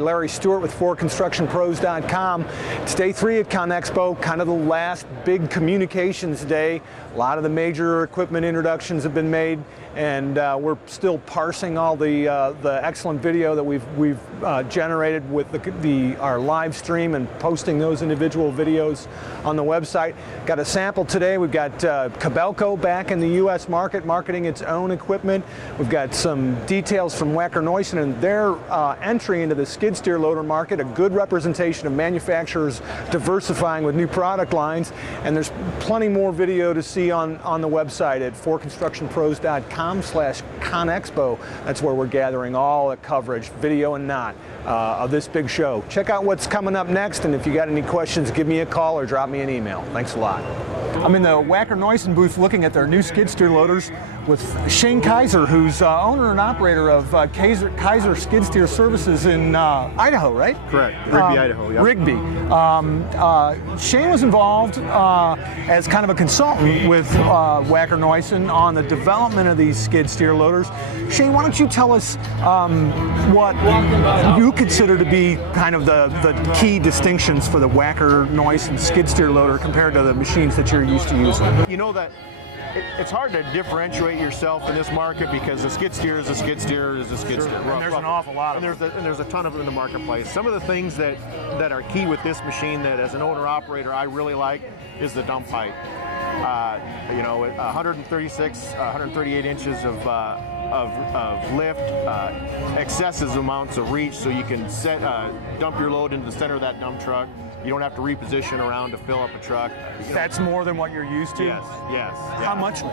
Larry Stewart with ForConstructionPros.com. It's day 3 at CONEXPO, kind of the last big communications day. A lot of the major equipment introductions have been made, and we're still parsing all the excellent video that we've generated with our live stream and posting those individual videos on the website. Got a sample today. We've got Kobelco back in the U.S. market, marketing its own equipment. We've got some details from Wacker and their entry into the skid steer loader market, a good representation of manufacturers diversifying with new product lines, and there's plenty more video to see on the website at ForConstructionPros.com/CONEXPO. That's where we're gathering all the coverage, video and not, of this big show. Check out what's coming up next, and if you got any questions, give me a call or drop me an email. Thanks a lot. I'm in the Wacker booth looking at their new skid steer loaders with Shane Kaiser, who's owner and operator of Kaiser Skid Steer Services in Idaho, right? Correct, Rigby, Idaho. Yep. Rigby. Shane was involved as kind of a consultant with Wacker on the development of these skid steer loaders. Shane, why don't you tell us what you consider to be kind of the key distinctions for the Wacker skid steer loader compared to the machines that you're used to using? You know that it's hard to differentiate yourself in this market because a skid steer is a skid steer is a skid steer. And there's an awful lot of them. And there's a ton of them in the marketplace. Some of the things that are key with this machine that as an owner-operator I really like is the dump height. 136, 138 inches of lift, excessive amounts of reach, so you can dump your load into the center of that dump truck. You don't have to reposition around to fill up a truck. That's more than what you're used to? Yes, yes. How much more?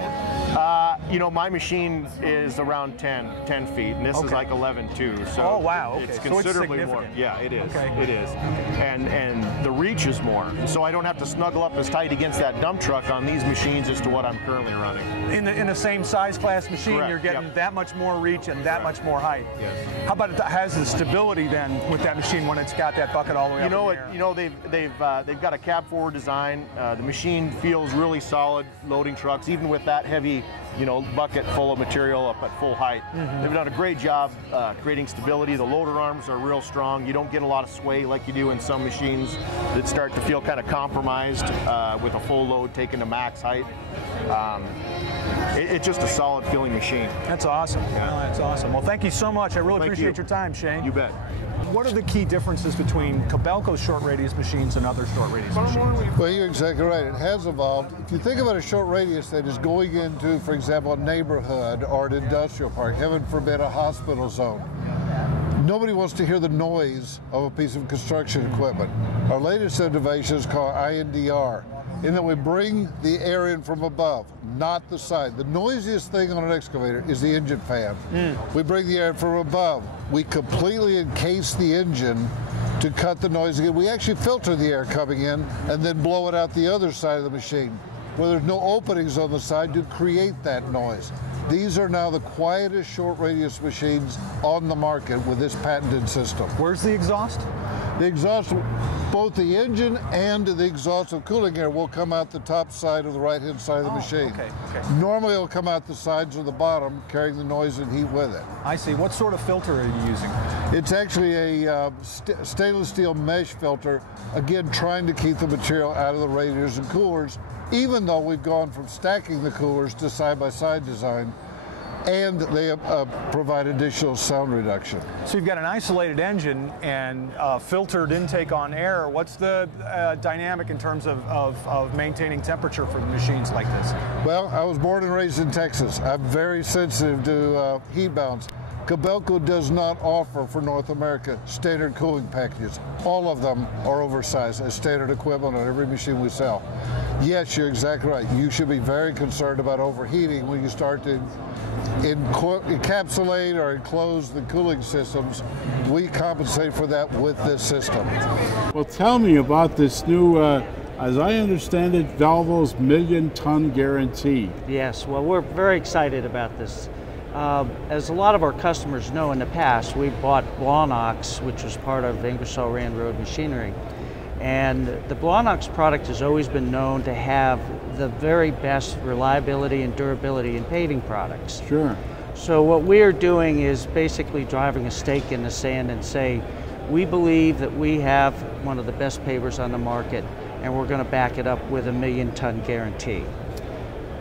My machine is around 10 feet, and this is like 11 too. So oh, wow, okay. It's considerably more. Yeah, it is. Okay. It is. And the reach is more. So I don't have to snuggle up as tight against that dump truck on these machines as to what I'm currently running. In the same size class machine, correct. You're getting that much more reach and that much more height. Yes. How about it has the stability then with that machine when it's got that bucket all the way up in the air? They've got a cab forward design. The machine feels really solid loading trucks, even with that heavy, bucket full of material up at full height. Mm-hmm. They've done a great job creating stability. The loader arms are real strong. You don't get a lot of sway like you do in some machines that start to feel kind of compromised with a full load taken to max height. It's just a solid feeling machine. That's awesome. Yeah. Oh, that's awesome. Well, thank you so much. I really appreciate your time, Shane. You bet. What are the key differences between Kobelco's short radius machines and other short radius machines? Well, you're exactly right. It has evolved. If you think about a short radius that is going into, for example, a neighborhood or an industrial park, heaven forbid a hospital zone, nobody wants to hear the noise of a piece of construction equipment. Our latest innovation is called INDR, in that we bring the air in from above, not the side. The noisiest thing on an excavator is the engine fan. We bring the air from above. We completely encase the engine to cut the noise again. We actually filter the air coming in and then blow it out the other side of the machine, where there's no openings on the side to create that noise. These are now the quietest short radius machines on the market with this patented system. Where's the exhaust? The exhaust, both the engine and the exhaust of cooling air will come out the top side of the right-hand side of the machine. Okay. Normally it'll come out the sides or the bottom, carrying the noise and heat with it. I see. What sort of filter are you using? It's actually a stainless steel mesh filter, again trying to keep the material out of the radiators and coolers, even though we've gone from stacking the coolers to side-by-side design, and they provide additional sound reduction. So you've got an isolated engine and filtered intake on air. What's the dynamic in terms of maintaining temperature for machines like this? Well, I was born and raised in Texas. I'm very sensitive to heat balance. Kobelco does not offer for North America standard cooling packages. All of them are oversized as standard equipment on every machine we sell. Yes, you're exactly right. You should be very concerned about overheating when you start to encapsulate or enclose the cooling systems. We compensate for that with this system. Well, tell me about this new, as I understand it, Volvo's million-ton guarantee. Yes, well, we're very excited about this. As a lot of our customers know, in the past, we bought Blawnox, which was part of Ingersoll Rand Road Machinery. And the Blawnox product has always been known to have the very best reliability and durability in paving products. Sure. So what we're doing is basically driving a stake in the sand and say, We believe that we have one of the best pavers on the market, and we're going to back it up with a 1 million ton guarantee.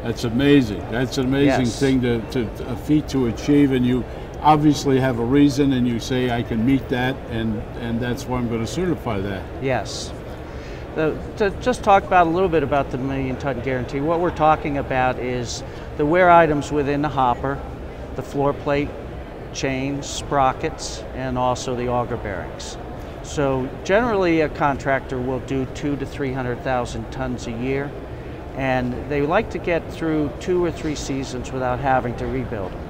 That's amazing. That's an amazing Yes. thing a feat to achieve, and you obviously have a reason, and you say I can meet that, and that's why I'm going to certify that. Yes. To just talk about a little bit about the 1 million ton guarantee, what we're talking about is the wear items within the hopper, the floor plate, chains, sprockets, and also the auger bearings. So generally a contractor will do 200,000 to 300,000 tons a year, and they like to get through 2 or 3 seasons without having to rebuild them.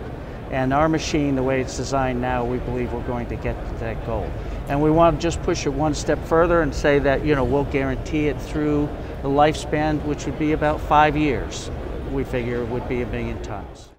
And our machine, the way it's designed now, we believe we're going to get to that goal. And we want to just push it one step further and say that, you know, we'll guarantee it through the lifespan, which would be about 5 years. We figure it would be 1 million tons.